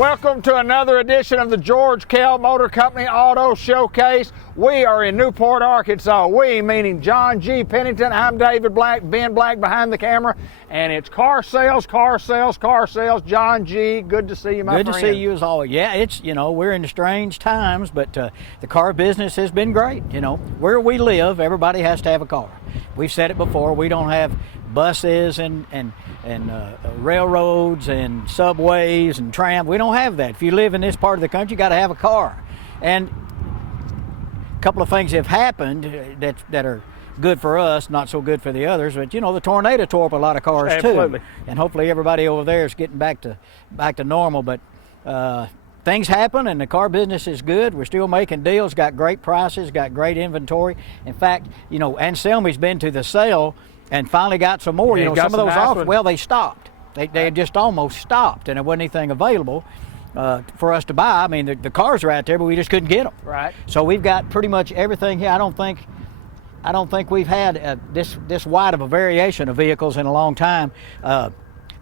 Welcome to another edition of the George Kell Motor Company Auto Showcase. We are in Newport, Arkansas. We, meaning John G Pennington. I'm David Black, Ben Black behind the camera. And it's car sales, car sales, car sales. John G, good to see you, my friend. Good to see you as always. Yeah, it's, we're in strange times, but the car business has been great. Where we live, everybody has to have a car. We've said it before, we don't have buses and railroads and subways and trams. We don't have that. If you live in this part of the country, you got to have a car. And a couple of things have happened that are good for us, not so good for the others. But the tornado tore up a lot of cars. Absolutely. Too, and hopefully everybody over there is getting back to normal. But things happen, and the car business is good. We're still making deals. Got great prices. Got great inventory. In fact, Anselmi's been to the sale and finally got some more. Some of those nice well, they stopped. They had just almost stopped, and there wasn't anything available for us to buy. I mean, the cars are out there, but we just couldn't get them. Right. So we've got pretty much everything here. I don't think we've had this wide of a variation of vehicles in a long time.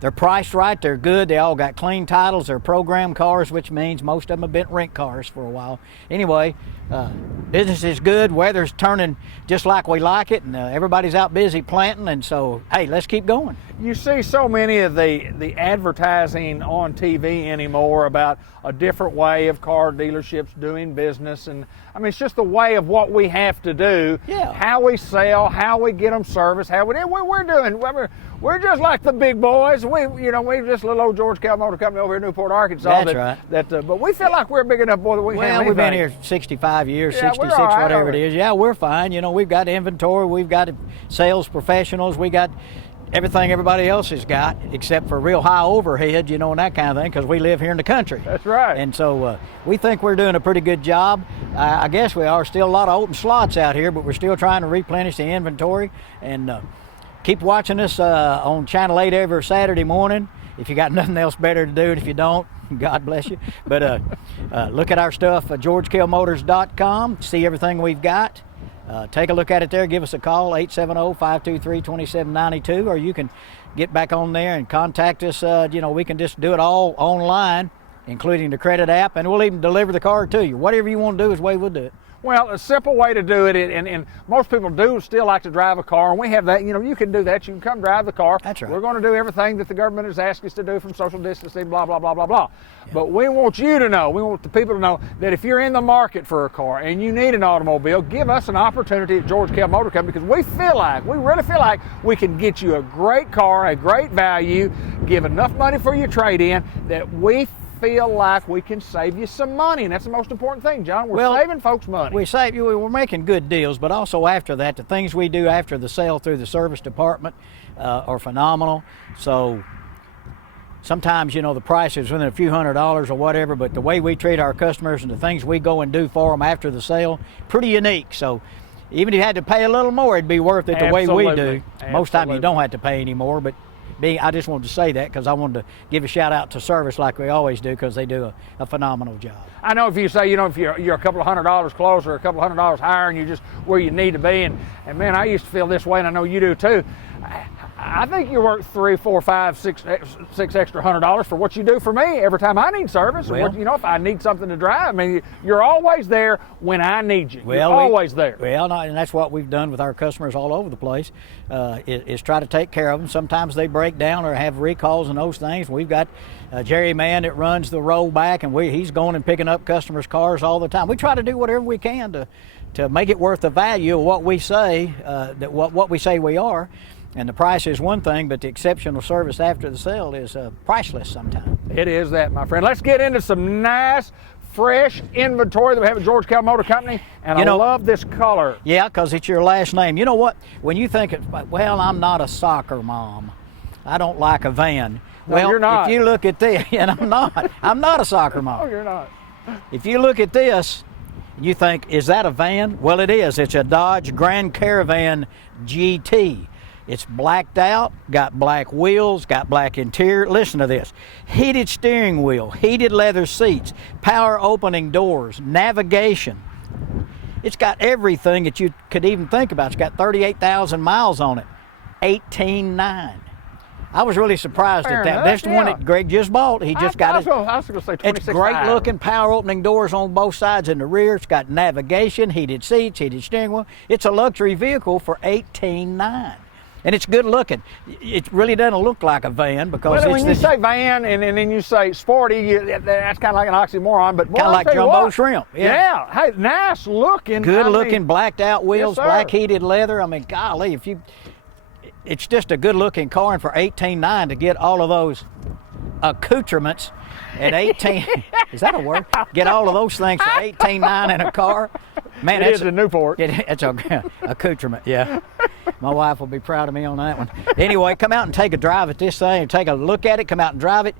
They're priced right. They're good. They all got clean titles. They're program cars, which means most of them have been rent cars for a while. Anyway, business is good. Weather's turning just like we like it, and everybody's out busy planting. And so, hey, let's keep going. You see so many of the advertising on TV anymore about a different way of car dealerships doing business, and I mean it's just the way of what we have to do. Yeah. How we sell, how we get them service, how we're just like the big boys. We're just a little old George Kell Motor Company over here in Newport, Arkansas. That's right. But we feel like we're big enough, boy, that we can handle we've been anything. here 65 years, Yeah, 66, right, whatever it is. Yeah, we're fine. We've got inventory, we've got sales professionals, we got everything everybody else has got, except for real high overhead, and that kind of thing, because we live here in the country. That's right. And so we think we're doing a pretty good job. I guess we are. Still a lot of open slots out here, but we're still trying to replenish the inventory. And keep watching us on Channel 8 every Saturday morning. If you got nothing else better to do, and if you don't, God bless you. But look at our stuff at GeorgeKellMotors.com. See everything we've got. Take a look at it there. Give us a call, 870-523-2792, or you can get back on there and contact us. We can just do it all online, including the credit app, and we'll even deliver the car to you. Whatever you want to do is the way we'll do it. Well, a simple way to do it, and most people do still like to drive a car, and we have that. You can do that. You can come drive the car. That's right. We're going to do everything that the government has asked us to do, from social distancing, blah, blah, blah, blah, blah. Yeah. But we want you to know, we want the people to know that if you're in the market for a car and you need an automobile, give us an opportunity at George Kell Motor Company, because we really feel like we can get you a great car, a great value, give enough money for your trade-in that we feel like we can save you some money, and that's the most important thing, John. We're saving folks money. We're making good deals, but also after that, the things we do after the sale through the service department are phenomenal. So sometimes, the price is within a few $100s or whatever, but the way we treat our customers and the things we go and do for them after the sale, pretty unique. So even if you had to pay a little more, it'd be worth it the way we do. Most time you don't have to pay any more, but I just wanted to say that because I wanted to give a shout out to service like we always do, because they do a phenomenal job. I know if you say, if you're a couple of $100 closer, a couple of $100 higher, and you're just where you need to be, and man, I used to feel this way, and I know you do too. I think you're worth $3, $4, $5, $6 extra $100 for what you do for me every time I need service. Well, if I need something to drive, I mean, you're always there when I need you. You're always there. Well, and that's what we've done with our customers all over the place, is try to take care of them. Sometimes they break down or have recalls and those things. We've got a Jerry man that runs the rollback, and he's going and picking up customers' cars all the time. We try to do whatever we can to make it worth the value of what we say, what we say we are. And the price is one thing, but the exceptional service after the sale is priceless sometimes. It is that, my friend. Let's get into some nice, fresh inventory that we have at George Kell Motor Company, and I love this color. Yeah, because it's your last name. You know what? When you think, well, I'm not a soccer mom, I don't like a van. No, well, you're not. If you look at this, and I'm not a soccer mom. No, you're not. If you look at this, you think, is that a van? Well, it is. It's a Dodge Grand Caravan GT. It's blacked out, got black wheels, got black interior. Listen to this. Heated steering wheel, heated leather seats, power opening doors, navigation. It's got everything that you could even think about. It's got 38,000 miles on it. 18.9. I was really surprised Fair at that. enough, That's the one yeah. that Greg just bought. He just got it. I was going to say 26. It's great looking, power opening doors on both sides and the rear. It's got navigation, heated seats, heated steering wheel. It's a luxury vehicle for $18,900. And it's good looking. It really doesn't look like a van because Well, it's when you say van and then you say sporty, that's kind of like an oxymoron. But kind of like jumbo shrimp. Yeah. Hey, nice looking. Good looking, blacked out wheels, yes, black heated leather. I mean, golly, it's just a good looking car, and for $18,900 to get all of those accoutrements at 18, is that a word? Get all of those things for $18,900 in a car. Man, it is in Newport. It's a accoutrement, yeah. My wife will be proud of me on that one. Anyway, come out and take a drive at this thing, and take a look at it, come out and drive it.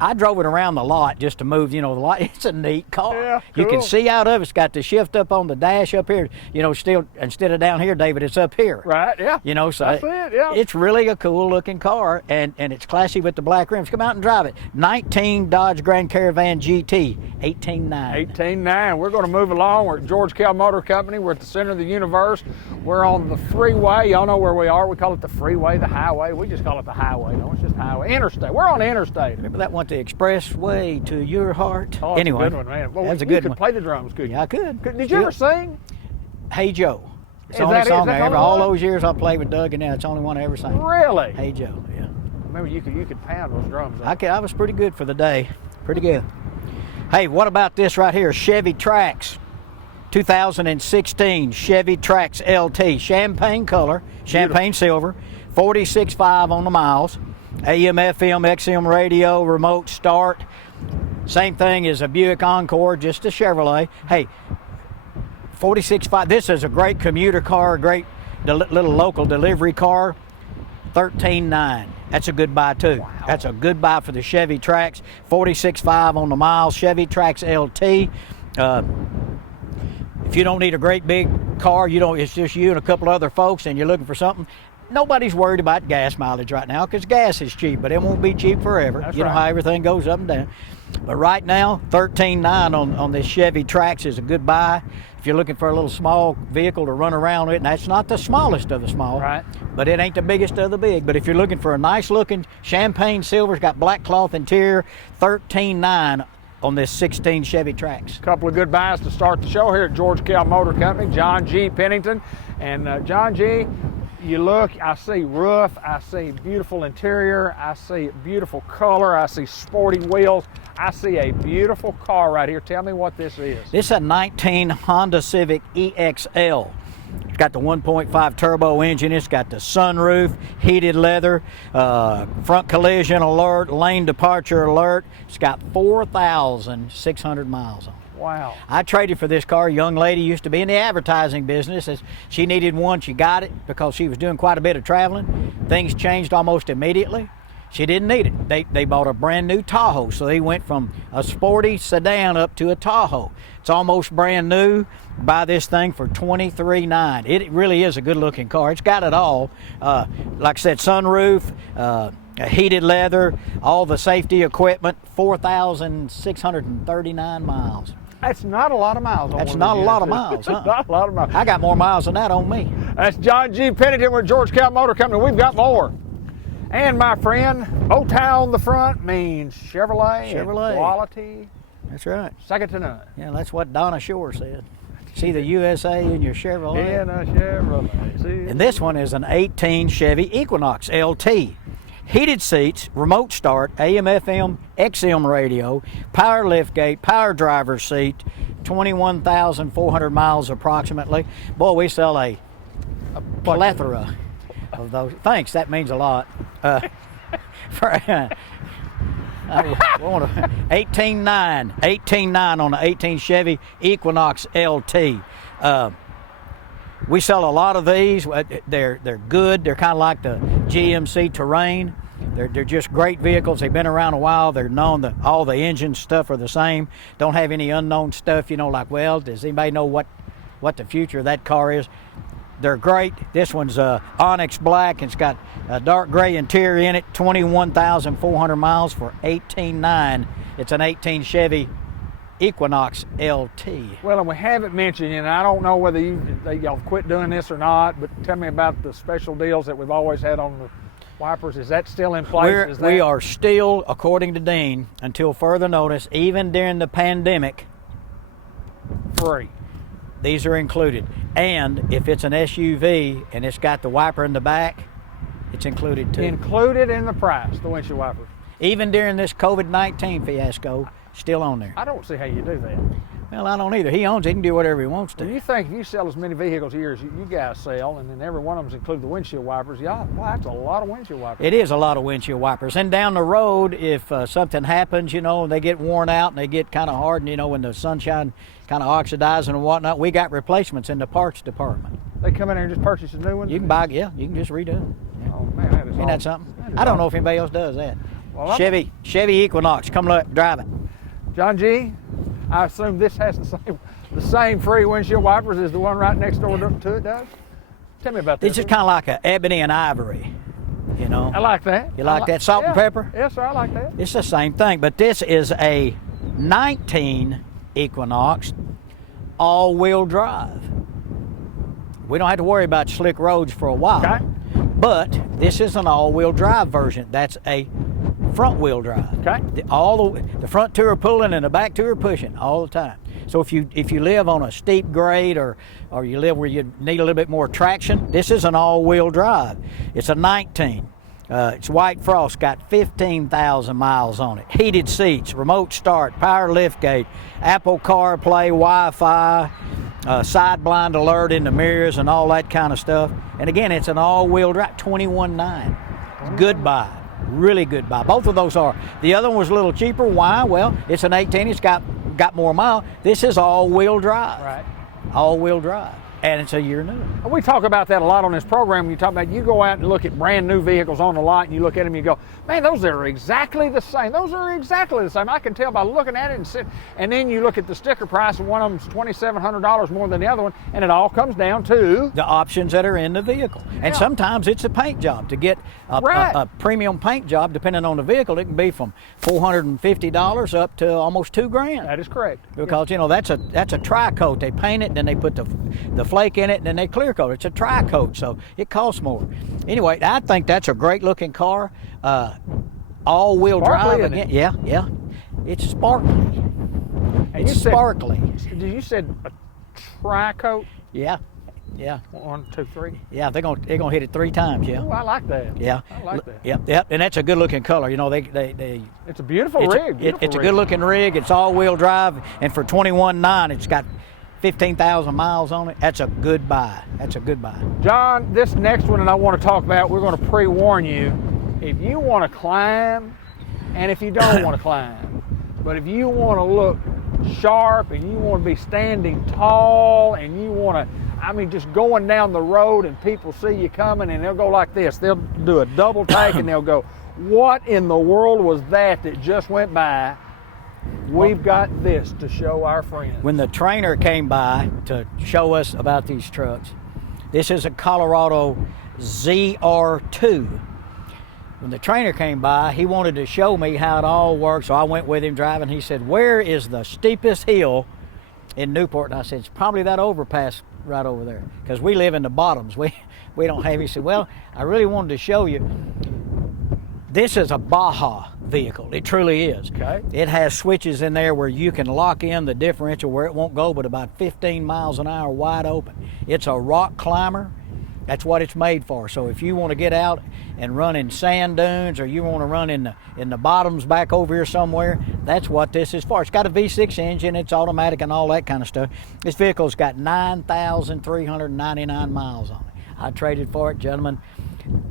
I drove it around the lot just to move, the lot. It's a neat car. Yeah, You can cool. see out of it. It's got the shift up on the dash up here. Still, instead of down here, David, it's up here. Right, yeah. So That's it, yeah. it's really a cool looking car, and it's classy with the black rims. Come out and drive it. 19 Dodge Grand Caravan GT, $18,900. 18.9. We're going to move along. We're at George Kell Motor Company. We're at the center of the universe. We're on the freeway. Y'all know where we are. We call it the freeway, the highway. We just call it the highway. No, it's just highway. Interstate. We're on the interstate. Remember that one, the expressway to your heart? Oh, that's Anyway, a good one, man. Well, that's a you good could one. play the drums, could you? Yeah, I could. Did you ever sing? Hey Joe. It's the Is only that it? song Is that I the ever. only All one? those years I played with Doug, and now it's the only one I ever sang. Really? Hey Joe. Yeah. Remember, you could pound those drums. I was pretty good for the day. Pretty good. Hey, what about this right here? Chevy Trax. 2016 Chevy Trax LT. Champagne color, champagne silver. 46.5 on the miles. AM, FM, XM radio, remote start. Same thing as a Buick Encore, just a Chevrolet. Hey, 46.5. This is a great commuter car, a great little local delivery car. $13,900. That's a good buy too. Wow. That's a good buy for the Chevy Trax. 46.5 on the miles. Chevy Trax LT. If you don't need a great big car, it's just you and a couple other folks, and you're looking for something. Nobody's worried about gas mileage right now because gas is cheap, but it won't be cheap forever. That's you know right. how everything goes up and down. But right now, $13,900 on this Chevy Trax is a good buy. If you're looking for a little small vehicle to run around with, and that's not the smallest of the small, Right. but it ain't the biggest of the big. But if you're looking for a nice looking champagne silver, it's got black cloth interior, $13,900 on this 16 Chevy Trax. Couple of good buys to start the show here at George Kell Motor Company. John G Pennington. And John G, you look, I see roof, I see beautiful interior, I see beautiful color, I see sporty wheels, I see a beautiful car right here. Tell me what this is. This is a 19 Honda Civic EXL. It's got the 1.5 turbo engine. It's got the sunroof, heated leather, front collision alert, lane departure alert. It's got 4,600 miles on it. Wow. I traded for this car. A young lady used to be in the advertising business. As she needed one, she got it because she was doing quite a bit of traveling. Things changed almost immediately. She didn't need it. They bought a brand new Tahoe, so they went from a sporty sedan up to a Tahoe. It's almost brand new. Buy this thing for $23,900. It really is a good-looking car. It's got it all. Like I said, sunroof, heated leather, all the safety equipment. 4,639 miles. That's not a lot of miles. That's not a lot of miles, huh? Not a lot of miles. I got more miles than that on me. That's John G Pennington with George Kell Motor Company. We've got more. And my friend, OTown the front means Chevrolet. Chevrolet. And quality. That's right. Second to none. Yeah, that's what Donna Shore said. See the USA in your Chevrolet. In a Chevrolet. See? And this one is an 18 Chevy Equinox LT. Heated seats, remote start, AM, FM, XM radio, power liftgate, power driver's seat, 21,400 miles approximately. Boy, we sell a plethora of those. Thanks, that means a lot. For 18.9 on the 18 Chevy Equinox LT. We sell a lot of these. They're good. They're kind of like the GMC Terrain. They're just great vehicles. They've been around a while. They're known that all the engine stuff are the same. Don't have any unknown stuff, like, well, does anybody know what the future of that car is? They're great. This one's onyx black. It's got a dark gray interior in it. 21,400 miles for $18,900. It's an 18 Chevy Equinox LT. Well, and we haven't mentioned, and I don't know whether y'all quit doing this or not, but tell me about the special deals that we've always had on the wipers, is that still in place? We are still, according to Dean, until further notice, even during the pandemic, free. These are included. And if it's an SUV and it's got the wiper in the back, it's included too. Included in the price, the windshield wipers. Even during this COVID-19 fiasco, still on there. I don't see how you do that. Well, I don't either. He owns it. He can do whatever he wants to. Do you think if you sell as many vehicles here as you guys sell, and then every one of them's included the windshield wipers, wow, that's a lot of windshield wipers. It is a lot of windshield wipers. And down the road, if something happens, and they get worn out and they get kind of hard, and, when the sunshine kind of oxidizing and whatnot, we got replacements in the parts department. They come in here and just purchase a new one? You can buy, you can just redo them. Yeah. Oh, man, that is Ain't that something? I don't know if anybody else does that. Well, Chevy Equinox, come look, drive it. John G., I assume this has the same free windshield wipers as the one right next door to it does? Tell me about this. It's just kind of like a ebony and ivory, I like that. You like that salt and pepper? Yes, sir, I like that. It's the same thing, but this is a 19 Equinox all-wheel drive. We don't have to worry about slick roads for a while. Okay. But this is an all-wheel drive version. That's a front-wheel drive. Okay. The front two are pulling and the back two are pushing all the time. So if you live on a steep grade or you live where you need a little bit more traction, this is an all-wheel drive. It's a 19. It's white frost, got 15,000 miles on it. Heated seats, remote start, power liftgate, Apple CarPlay, Wi-Fi, side blind alert in the mirrors and all that kind of stuff. And again, it's an all-wheel drive, 21.9. Good buy, really good buy. Both of those are. The other one was a little cheaper. Why? Well, it's an 18. It's got more mile. This is all-wheel drive. Right. All-wheel drive. And it's a year new. We talk about that a lot on this program. When you talk about, you go out and look at brand new vehicles on the lot and you look at them and you go, man, those are exactly the same. Those are exactly the same. I can tell by looking at it and then you look at the sticker price and one of them's $2,700 more than the other one, and it all comes down to the options that are in the vehicle. Yeah. And sometimes it's a paint job. To get a premium paint job, depending on the vehicle, it can be from $450 up to almost $2,000. That is correct. Because that's a tri-coat. They paint it, then they put the flake in it, and then they clear coat. It's a tri-coat, so it costs more. Anyway, I think that's a great looking car. All-wheel drive again. Yeah. It's sparkly. And it's sparkly. You said a tri-coat? Yeah. 1, 2, 3. Yeah, they're gonna hit it 3 times. Yeah. Ooh, I like that. Yeah. I like that. Yep. And that's a good looking color. It's a beautiful rig. It's a good looking rig. It's all-wheel drive, and for 21.9, it's got 15,000 miles on it. That's a good buy. John, this next one that I want to talk about, we're going to pre-warn you. If you want to climb, and if you don't want to climb, but if you want to look sharp and you want to be standing tall and you want to, just going down the road and people see you coming and they'll go like this. They'll do a double take and they'll go, what in the world was that just went by? We've got this to show our friends. When the trainer came by to show us about these trucks, this is a Colorado ZR2. When the trainer came by, he wanted to show me how it all works, so I went with him driving. He said, where is the steepest hill in Newport? And I said, it's probably that overpass right over there, because we live in the bottoms. We don't have. He said, well, I really wanted to show you. This is a Baja vehicle. It truly is. Okay. It has switches in there where you can lock in the differential where it won't go but about 15 miles an hour wide open. It's a rock climber. That's what it's made for. So if you want to get out and run in sand dunes, or you want to run in the bottoms back over here somewhere, that's what this is for. It's got a V6 engine. It's automatic and all that kind of stuff. This vehicle's got 9,399 miles on it. I traded for it. Gentleman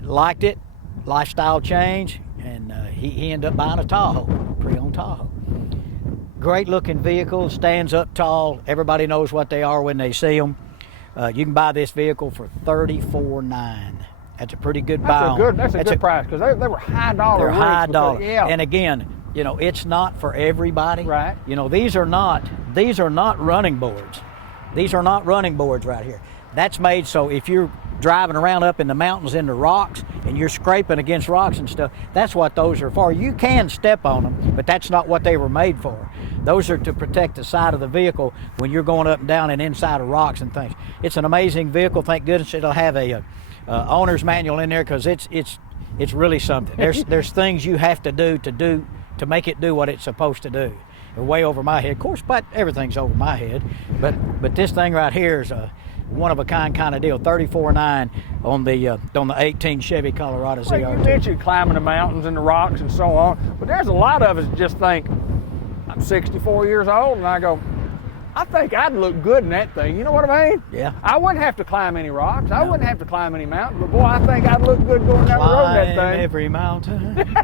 liked it. Lifestyle change, and he ended up buying a Tahoe, pre-owned Tahoe. Great looking vehicle, stands up tall. Everybody knows what they are when they see them. You can buy this vehicle for $34,900. That's a pretty good buy. That's a good price, because they were high dollar. They're high dollar. Yeah. And again, it's not for everybody. Right. These are not running boards. These are not running boards right here. That's made so if you're driving around up in the mountains in the rocks and you're scraping against rocks and stuff, that's what those are for. You can step on them, but that's not what they were made for. Those are to protect the side of the vehicle when you're going up and down and inside of rocks and things. It's an amazing vehicle. Thank goodness it'll have a owner's manual in there, because it's It's really something. There's things you have to do to make it do what it's supposed to do. Way over my head, of course, but everything's over my head. But this thing right here is a one of a kind of deal. 34.9 on the 18 Chevy Colorado Well, you ZR2. mentioned climbing the mountains and the rocks and so on, but there's a lot of us that just think, I'm 64 years old, and I go, I think I'd look good in that thing. You know what I mean? Yeah. I wouldn't have to climb any rocks. I wouldn't have to climb any mountains. But boy, I think I'd look good going down the road in that Climb thing. every mountain.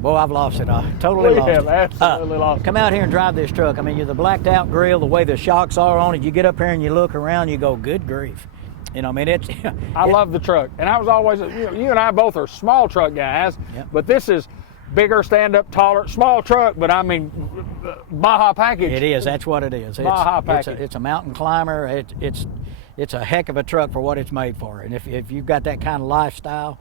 Boy, I've lost it. I totally We lost have it. absolutely lost it. Come out here and drive this truck. I mean, you're the blacked out grill, the way the shocks are on it. You get up here and you look around, you go, good grief. You know, I mean, it's. I love the truck. And I was always, you and I both are small truck guys, Yep. but this is bigger, stand up, taller, small truck, but I mean, Baja package. It is. That's what it is. Baja package. It's a mountain climber. It's a heck of a truck for what it's made for. And if you've got that kind of lifestyle,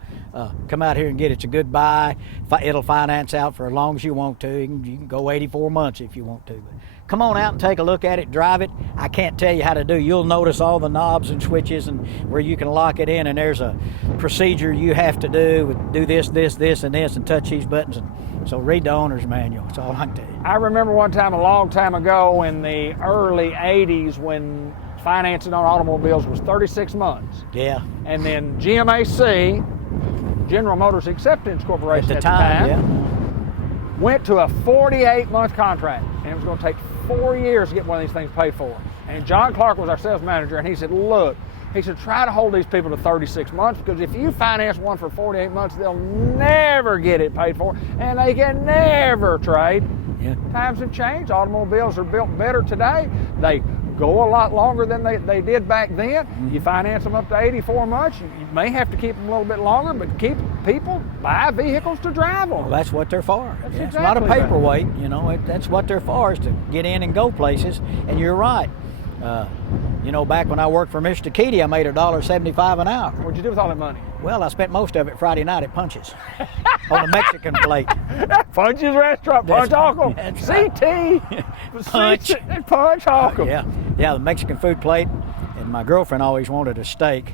come out here and get it. It's a good buy. It'll finance out for as long as you want to. You can go 84 months if you want to. But come on out and take a look at it. Drive it. I can't tell you how to do. You'll notice all the knobs and switches and where you can lock it in. And there's a procedure you have to do. Do this, this, this, and this, and touch these buttons. And so read the owner's manual. That's all I can tell you. I remember one time a long time ago in the early 80s when financing on automobiles was 36 months. Yeah. And then GMAC, General Motors Acceptance Corporation At the time, yeah. went to a 48-month contract. And it was going to take 4 years to get one of these things paid for. And John Clark was our sales manager, and he said, look, he said, try to hold these people to 36 months because if you finance one for 48 months, they'll never get it paid for, and they can never trade. Yeah. Times have changed. Automobiles are built better today. They go a lot longer than they did back then. Mm-hmm. You finance them up to 84 months. You may have to keep them a little bit longer, but keep people buy vehicles to drive them. Well, that's what they're for. That's Yeah, it's not a exactly right. paperweight, you know. That's what they're for, is to get in and go places. And you're right. You know, back when I worked for Mr. Keaty, I made $1.75 an hour. What'd you do with all that money? Well, I spent most of it Friday night at Punch's on a Mexican plate. Punch's Restaurant, Punch Holcomb, that's right. CT, Punch. Punch Holcomb. Yeah, the Mexican food plate. And my girlfriend always wanted a steak.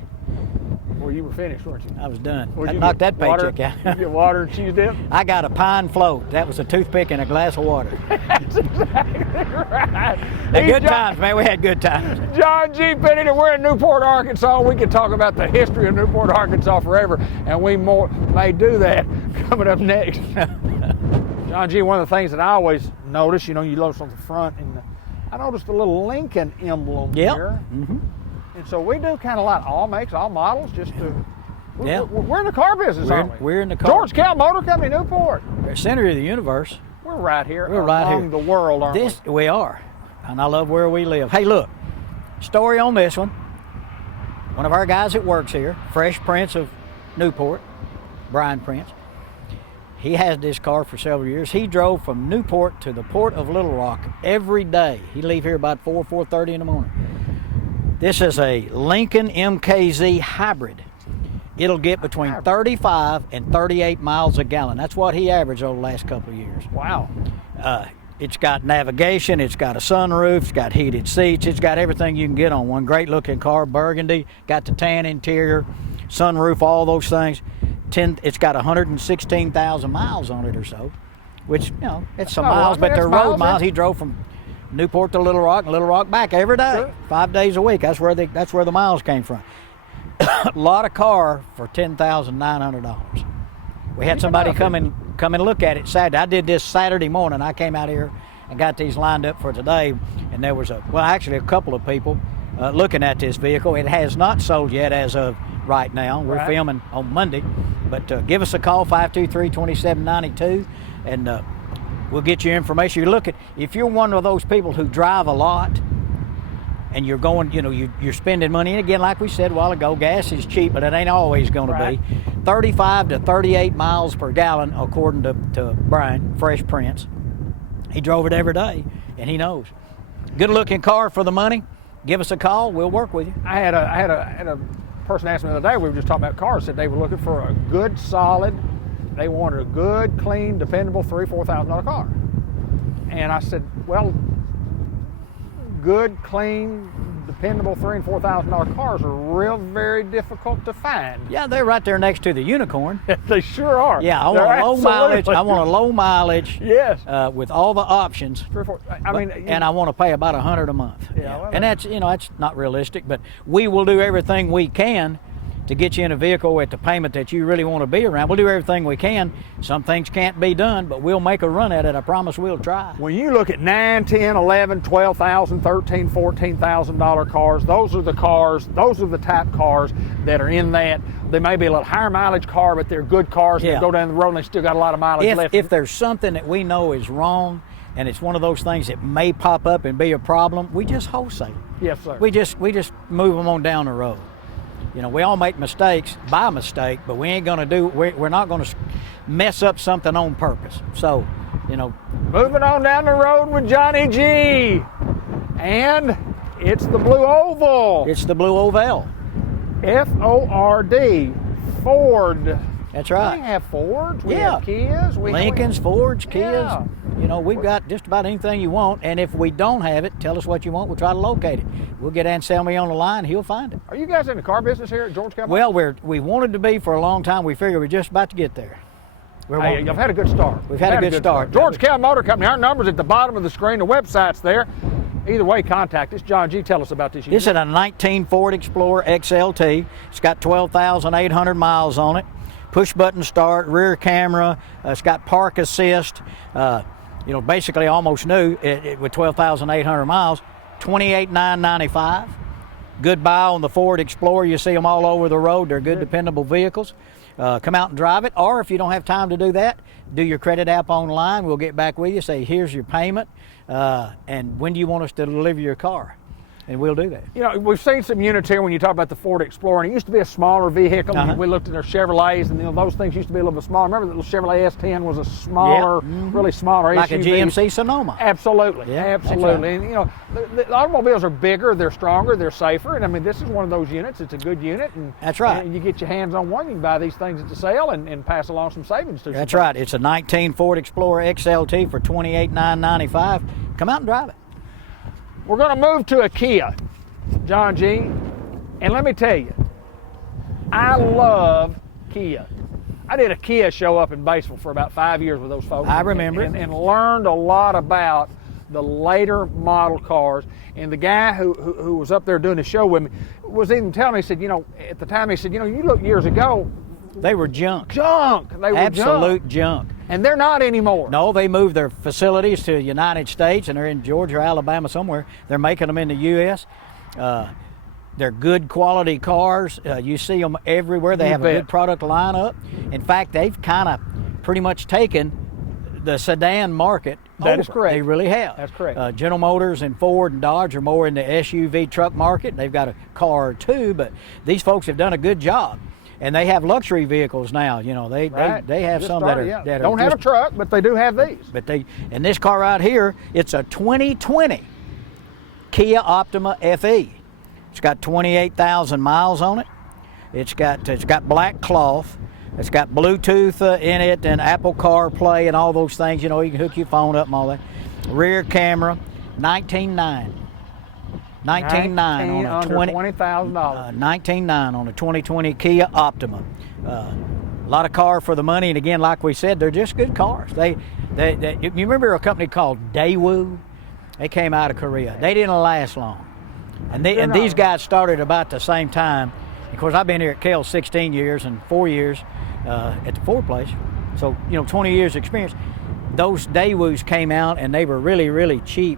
Well, you were finished, weren't you? I was done. What'd I you knocked get? that Water? paycheck You out. get water and cheese dip? I got a pine float. That was a toothpick and a glass of water. That's exactly right. Hey, He's good times, man. We had good times. John G Pennington, we're in Newport, Arkansas. We could talk about the history of Newport, Arkansas forever, and we may do that coming up next. John G, one of the things that I always notice, you know, you notice on the front, and I noticed a little Lincoln emblem Yep. here. Mm-hmm. And so we do kind of like all makes, all models, just to. Yeah. We're in the car business, aren't we? We're in the car. George Kell Motor Company, Newport. Center of the universe. We're right here. We're right among here. the world, aren't We are, and I love where we live. Hey, look, story on this one. One of our guys that works here, Fresh Prince of Newport, Brian Prince, he had this car for several years. He drove from Newport to the port of Little Rock every day. He'd leave here about 4:30 in the morning. This is a Lincoln MKZ hybrid. It'll get between 35 and 38 miles a gallon. That's what he averaged over the last couple of years. we? Wow. It's got navigation, it's got a sunroof, it's got heated seats, it's got everything you can get on one. Great looking car, burgundy, got the tan interior, sunroof, all those things. It's got 116,000 miles on it or so, which, you know, it's some Oh, miles, I mean, but they're that's road miles, miles. yeah. He drove from Newport to Little Rock and Little Rock back every day, Sure. 5 days a week. That's where the miles came from. A lot of car for $10,900. We had somebody come and look at it Saturday. I did this Saturday morning. I came out here and got these lined up for today, and there was actually a couple of people looking at this vehicle. It has not sold yet as of right now. We're Right. filming on Monday, but give us a call, 523-2792, and we'll get you information. If you're one of those people who drive a lot, and you're going, you know, you're spending money. And again, like we said a while ago, gas is cheap, but it ain't always going to Right. be. 35 to 38 miles per gallon, according to Brian, Fresh Prince. He drove it every day, and he knows. Good looking car for the money. Give us a call. We'll work with you. I had a person ask me the other day. We were just talking about cars. Said they were looking for a good, solid. They wanted a good, clean, dependable $3,000-$4,000 car. And I said, well, good, clean, dependable $3,000 and $4,000 cars are real very difficult to find. Yeah, they're right there next to the Unicorn. They sure are. Yeah, I want a low mileage. I want a low mileage. Yes. With all the options. 3 or 4. I mean, and I want to pay about $100 a month. Yeah, well, and that's that's not realistic, but we will do everything we can to get you in a vehicle at the payment that you really want to be around. We'll do everything we can. Some things can't be done, but we'll make a run at it. I promise we'll try. When you look at $9,000, $10,000, $11,000, $12,000, $13,000, $14,000 cars, those are the type cars that are in that. They may be a little higher mileage car, but they're good cars. Yeah. They go down the road and they still got a lot of mileage left. If there's something that we know is wrong, and it's one of those things that may pop up and be a problem, we just wholesale. Yes, sir. We just move them on down the road. We all make mistakes by mistake, but we're not going to mess up something on purpose. So, Moving on down the road with Johnny G. And it's the Blue Oval. It's the Blue Oval. F-O-R-D. Ford. That's right. We have Fords. We Yeah. have Kias. Lincolns, Fords, Kias. Yeah. We've got just about anything you want. And if we don't have it, tell us what you want. We'll try to locate it. We'll get Anselmi on the line. He'll find it. Are you guys in the car business here at George Kell? Well, we wanted to be for a long time. We figured we're just about to get there. Hey, you've had a good start. We've had a good start. George Kell Motor Company. Our number's at the bottom of the screen. The website's there. Either way, contact us. John G., tell us about this unit. This is a 19 Ford Explorer XLT. It's got 12,800 miles on it. Push button start, rear camera. It's got park assist. Basically almost new with 12,800 miles. $28,995. Good buy on the Ford Explorer. You see them all over the road. They're good, dependable vehicles. Come out and drive it. Or if you don't have time to do that, do your credit app online. We'll get back with you. Say, here's your payment. And when do you want us to deliver your car? And we'll do that. We've seen some units here when you talk about the Ford Explorer, and it used to be a smaller vehicle. Uh-huh. We looked at their Chevrolets, and those things used to be a little bit smaller. Remember that little Chevrolet S10 was a smaller, really smaller like SUV. a GMC Sonoma. Absolutely, Yeah, absolutely. that's right. And the automobiles are bigger, they're stronger, they're safer, and I mean this is one of those units. It's a good unit, and that's right. And you get your hands on one, you can buy these things at the sale and pass along some savings to. That's right. It's a 19 Ford Explorer XLT for $28,995. Come out and drive it. We're going to move to a Kia, John G. And let me tell you, I love Kia. I did a Kia show up in Batesville for about 5 years with those folks. I remember and learned a lot about the later model cars. And the guy who was up there doing the show with me was even telling me, he said, at the time, he said, you look years ago. They were junk. They were absolute junk. And they're not anymore. No, they moved their facilities to the United States, and they're in Georgia or Alabama somewhere. They're making them in the U.S. They're good quality cars. You see them everywhere. They have a good product lineup. In fact, they've kind of pretty much taken the sedan market over. That is correct. They really have. That's correct. General Motors and Ford and Dodge are more in the SUV truck market. They've got a car or two, but these folks have done a good job. And they have luxury vehicles now. They have Just some started, that don't have a truck, but they do have these. And this car right here, it's a 2020 Kia Optima FE. It's got 28,000 miles on it. It's got black cloth. It's got Bluetooth in it and Apple CarPlay and all those things. You can hook your phone up and all that. Rear camera, $19,900. $19,900 on a $20,000. $19,900 on a 2020 Kia Optima. A lot of car for the money, and again, like we said, they're just good cars. You remember a company called Daewoo? They came out of Korea. They didn't last long, and these guys started about the same time. Of course, I've been here at Kell 16 years and 4 years at the Ford place, so 20 years experience. Those Daewoos came out, and they were really, really cheap.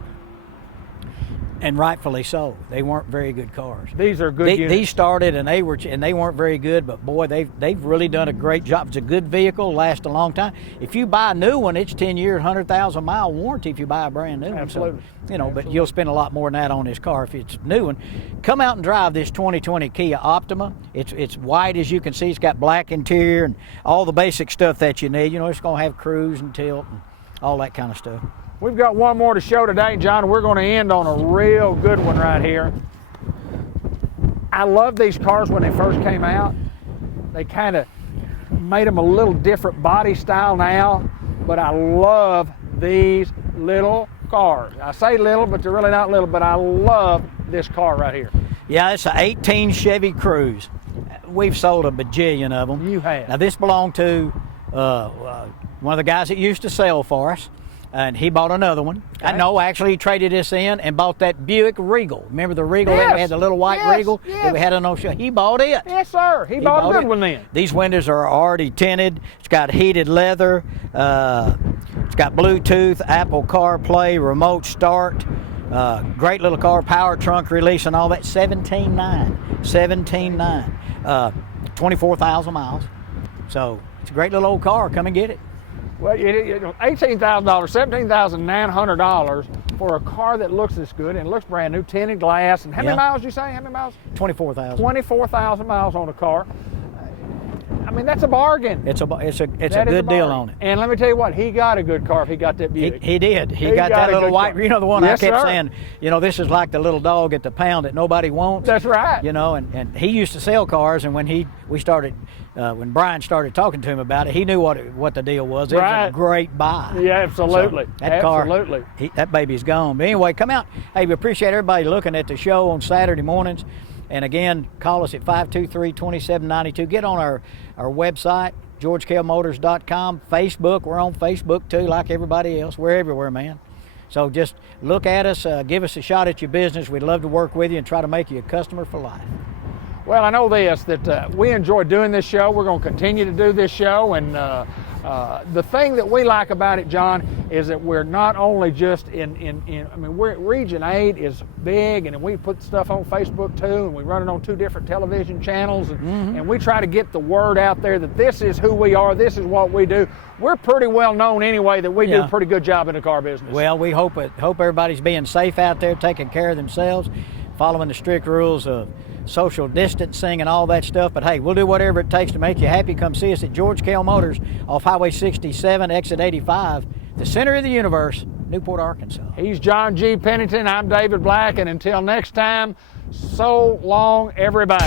And rightfully so. They weren't very good cars. These are good units. These started and they weren't very good, but boy, they've really done a great job. It's a good vehicle, lasts a long time. If you buy a new one, it's 10 year, 100,000 mile warranty if you buy a brand new one. Absolutely. So, but you'll spend a lot more than that on this car if it's a new one. Come out and drive this 2020 Kia Optima. It's white, as you can see. It's got black interior and all the basic stuff that you need. It's going to have cruise and tilt and all that kind of stuff. We've got one more to show today, John. We're going to end on a real good one right here. I love these cars when they first came out. They kind of made them a little different body style now, but I love these little cars. I say little, but they're really not little, but I love this car right here? Yeah, it's an 18 Chevy Cruze. We've sold a bajillion of them. You have. Now this belonged to one of the guys that used to sell for us, and he bought another one. Okay. I know, actually, he traded this in and bought that Buick Regal. Remember the Regal? Yes. That we had the little white Regal that we had on no show. He bought it. Yes, sir. He bought a good one then. These windows are already tinted. It's got heated leather. It's got Bluetooth, Apple CarPlay, remote start. Great little car, power trunk release and all that. 17.9. 24,000 miles. So it's a great little old car. Come and get it. Well, $18,000, $17,900 for a car that looks this good and looks brand new, tinted glass. And how many miles you say? How many miles? 24,000. 24,000 miles on a car. I mean, that's a bargain. It's a good deal on it. And let me tell you what, he got a good car if he got that Buick. He did. He got that little white, car. you know, the one Yes, I kept sir. saying, you know, this is like the little dog at the pound that nobody wants. That's right. You know, and he used to sell cars, and when when Brian started talking to him about it, he knew what the deal was. It was a great buy. Yeah, absolutely. So that car, that baby's gone. But anyway, come out. Hey, we appreciate everybody looking at the show on Saturday mornings. And again, call us at 523-2792. Get on our website, GeorgeKellMotors.com, Facebook. We're on Facebook too, like everybody else. We're everywhere, man. So just look at us, give us a shot at your business. We'd love to work with you and try to make you a customer for life. Well, I know this, that we enjoy doing this show. We're going to continue to do this show. And the thing that we like about it, John, is that we're not only just I mean, Region 8 is big, and we put stuff on Facebook too, and we run it on 2 different television channels, and we try to get the word out there that this is who we are, this is what we do. We're pretty well known anyway that we do a pretty good job in the car business. Well, we hope everybody's being safe out there, taking care of themselves, following the strict rules of social distancing and all that stuff. But hey, we'll do whatever it takes to make you happy. Come see us at George Kell Motors off Highway 67, exit 85, the center of the universe, Newport, Arkansas. He's John G. Pennington. I'm David Black. And until next time, so long, everybody.